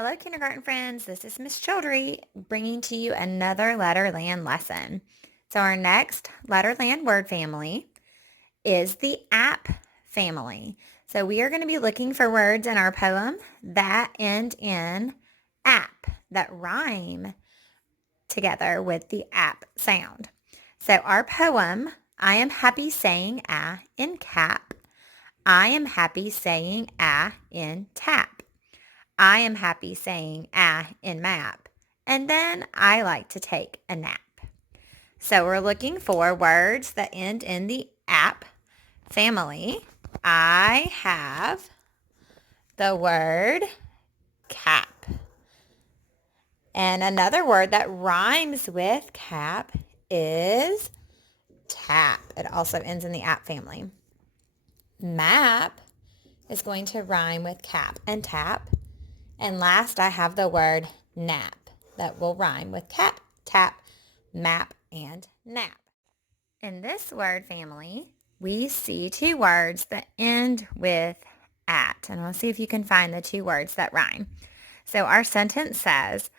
Hello, kindergarten friends. This is Miss Childrey bringing to you another Letterland lesson. So our next Letterland word family is the app family. So we are going to be looking for words in our poem that end in app, that rhyme together with the app sound. So our poem, I am happy saying in cap. I am happy saying in tap. I am happy saying in map. And then I like to take a nap. So we're looking for words that end in the app family. I have the word cap. And another word that rhymes with cap is tap. It also ends in the app family. Map is going to rhyme with cap and tap. And last, I have the word nap that will rhyme with cap, tap, map, and nap. In this word family, we see two words that end with at. And we'll see if you can find the two words that rhyme. So our sentence says,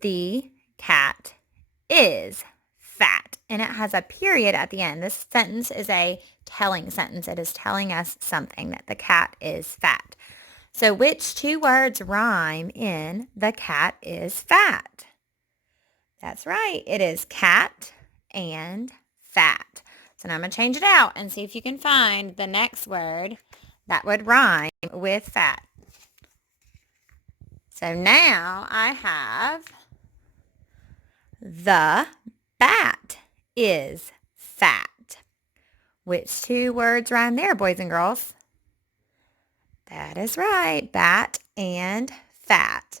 the cat is fat. And it has a period at the end. This sentence is a telling sentence. It is telling us something, that the cat is fat. So which two words rhyme in the cat is fat? That's right. It is cat and fat. So now I'm going to change it out and see if you can find the next word that would rhyme with fat. So now I have the bat is fat. Which two words rhyme there, boys and girls? That is right, bat and fat.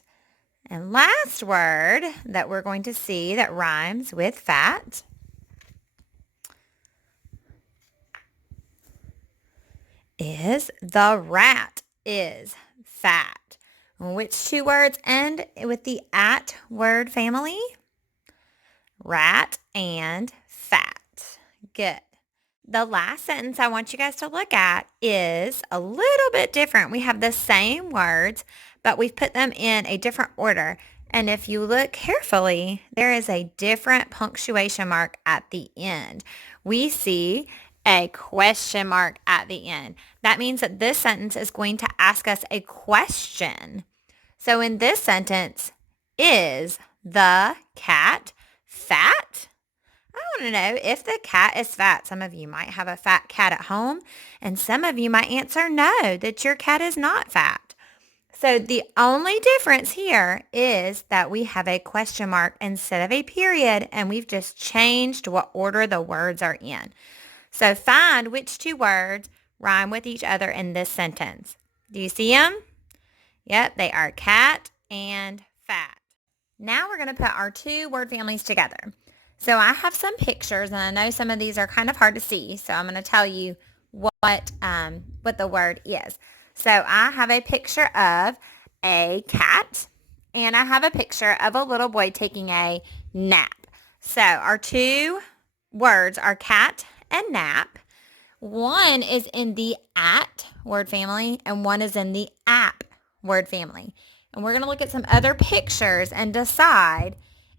And last word that we're going to see that rhymes with fat is the rat is fat. Which two words end with the at word family? Rat and fat. Good. The last sentence I want you guys to look at is a little bit different. We have the same words, but we've put them in a different order. And if you look carefully, there is a different punctuation mark at the end. We see a question mark at the end. That means that this sentence is going to ask us a question. So in this sentence, is the cat fat? I want to know if the cat is fat. Some of you might have a fat cat at home, and some of you might answer no, that your cat is not fat. So the only difference here is that we have a question mark instead of a period, and we've just changed what order the words are in. So find which two words rhyme with each other in this sentence. Do you see them? Yep, they are cat and fat. Now we're going to put our two word families together. So I have some pictures, and I know some of these are kind of hard to see, so I'm going to tell you what the word is. So I have a picture of a cat, and I have a picture of a little boy taking a nap. So our two words are cat and nap. One is in the at word family, and one is in the app word family. And we're going to look at some other pictures and decide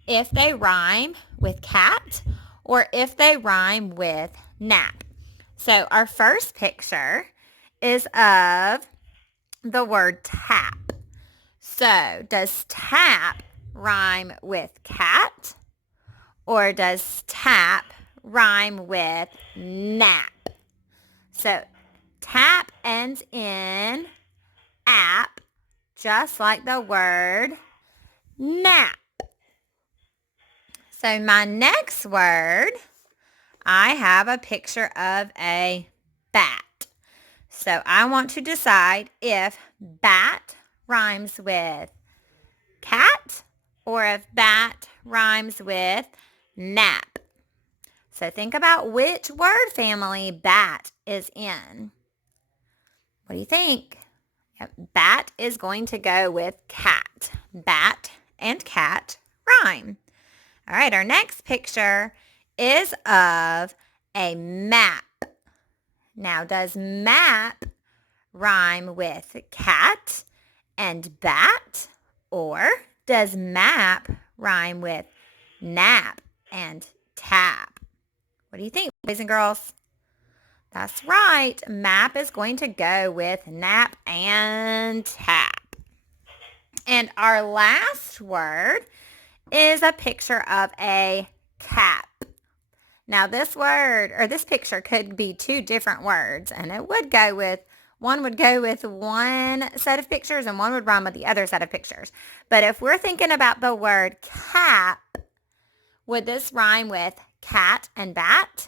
if they rhyme with cat or if they rhyme with nap. So our first picture is of the word tap. So does tap rhyme with cat or does tap rhyme with nap? So tap ends in app, just like the word nap. So my next word, I have a picture of a bat. So I want to decide if bat rhymes with cat or if bat rhymes with nap. So think about which word family bat is in. What do you think? Yep, bat is going to go with cat. Bat and cat rhyme. All right, our next picture is of a map. Now, does map rhyme with cat and bat, Or does map rhyme with nap and tap? What do you think, boys and girls? That's right. Map is going to go with nap and tap. And our last word is a picture of a cap. Now this word or this picture could be two different words, and it would go with one set of pictures and one would rhyme with the other set of pictures. But if we're thinking about the word cap, would this rhyme with cat and bat?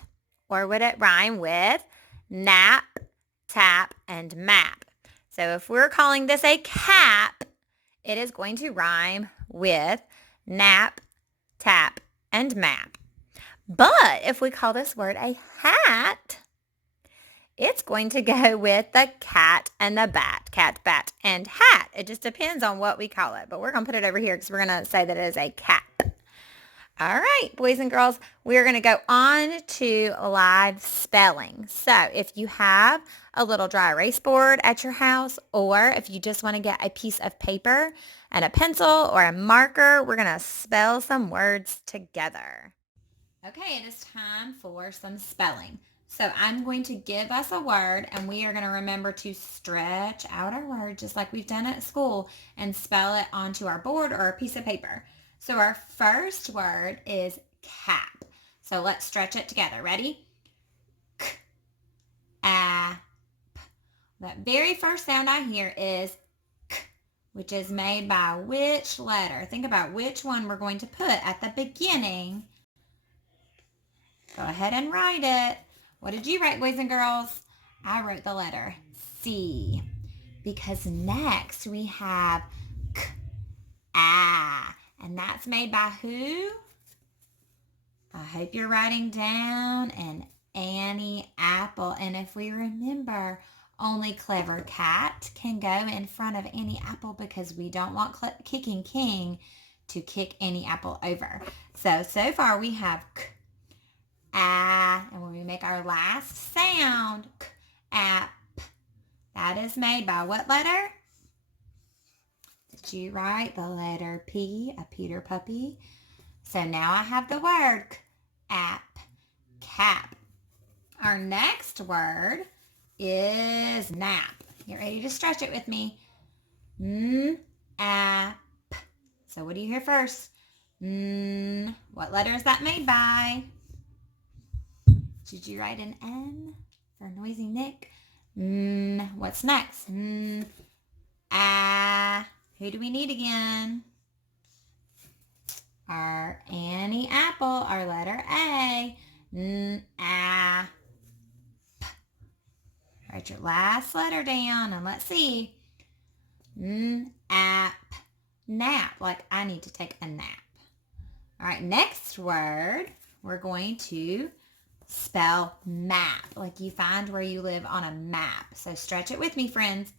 Or would it rhyme with nap, tap, and map? So if we're calling this a cap, it is going to rhyme with nap, tap, and map. But if we call this word a hat, it's going to go with the cat and the bat. Cat, bat, and hat. It just depends on what we call it. But we're going to put it over here because we're going to say that it is a cap. All right, boys and girls, we're going to go on to live spelling. So if you have a little dry erase board at your house, or if you just want to get a piece of paper and a pencil or a marker, we're going to spell some words together. Okay, it is time for some spelling. So I'm going to give us a word, and we are going to remember to stretch out our word just like we've done at school and spell it onto our board or a piece of paper. So our first word is cap. So let's stretch it together. Ready? K, a, p. That very first sound I hear is k, which is made by which letter? Think about which one we're going to put at the beginning. Go ahead and write it. What did you write, boys and girls? I wrote the letter C. Because next we have k, a. And that's made by who? I hope you're writing down an Annie apple. And if we remember, only Clever Cat can go in front of Annie Apple because we don't want Kicking King to kick Annie Apple over. So far we have k, a, and when we make our last sound, k, a, p, that is made by what letter? Did you write the letter P, a Peter puppy? So now I have the word app, cap. Our next word is nap. Get ready to stretch it with me. App. So what do you hear first? What letter is that made by? Did you write an N for Noisy Nick? What's next? Who do we need again? Our Annie Apple, our letter A. Write your last letter down and let's see. Nap. Like I need to take a nap. All right, next word, we're going to spell map, like you find where you live on a map. So stretch it with me, friends.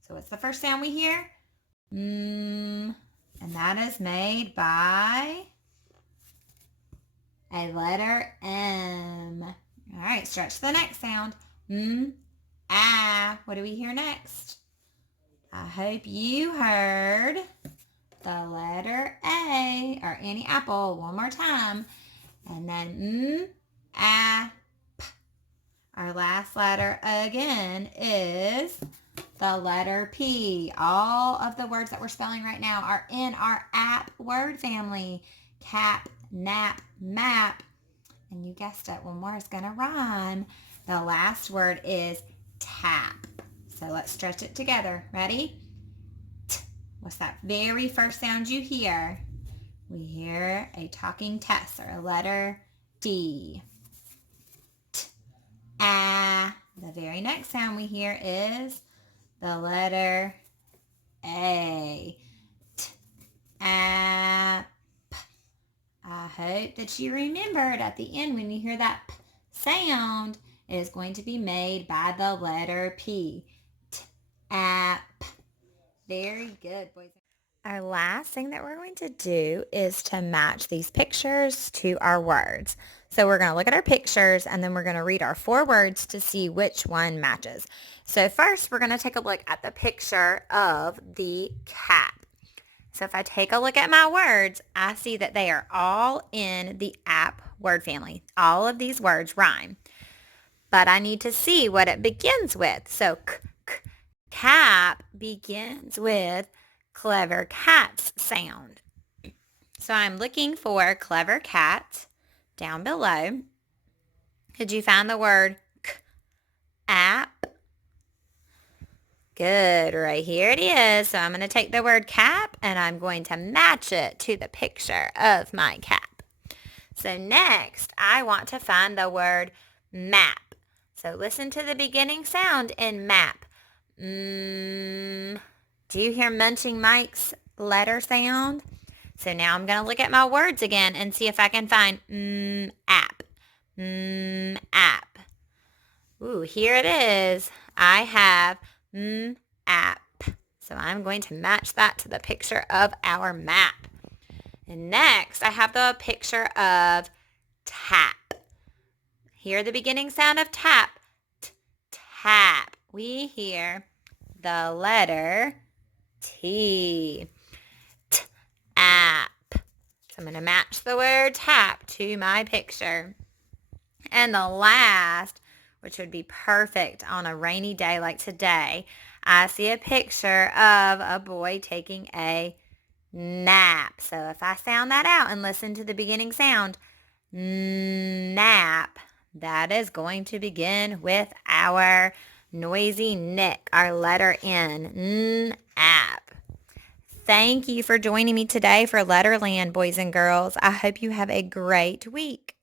So what's the first sound we hear? And that is made by a letter M. All right, stretch the next sound. What do we hear next? I hope you heard the letter A, or Annie Apple, one more time. And then p. Our last letter again is the letter P. All of the words that we're spelling right now are in our app word family. Cap, nap, map. And you guessed it, one more is going to rhyme. The last word is tap. So let's stretch it together. Ready? T. What's that very first sound you hear? We hear a talking test, or a letter T. T. A. The very next sound we hear is the letter A. T, a, p. I hope that you remembered at the end when you hear that p sound, it is going to be made by the letter P. T, a, p. Very good, boys. Our last thing that we're going to do is to match these pictures to our words. So we're going to look at our pictures and then we're going to read our 4 words to see which one matches. So first we're going to take a look at the picture of the cat. So if I take a look at my words, I see that they are all in the app word family. All of these words rhyme, but I need to see what it begins with. So cap begins with clever cats sound. So I'm looking for clever cat down below. Could you find the word app? Good, right here it is. So I'm going to take the word cap and I'm going to match it to the picture of my cap. So next, I want to find the word map. So listen to the beginning sound in map. Do you hear Munching Mike's letter sound? So now I'm going to look at my words again and see if I can find app. App. Ooh, here it is. I have app. So I'm going to match that to the picture of our map. And next, I have the picture of tap. Hear the beginning sound of tap. Tap. We hear the letter T. App. So I'm going to match the word tap to my picture. And the last, which would be perfect on a rainy day like today, I see a picture of a boy taking a nap. So if I sound that out and listen to the beginning sound, nap, that is going to begin with our noisy nick, our letter N, app. Thank you for joining me today for Letterland, boys and girls. I hope you have a great week.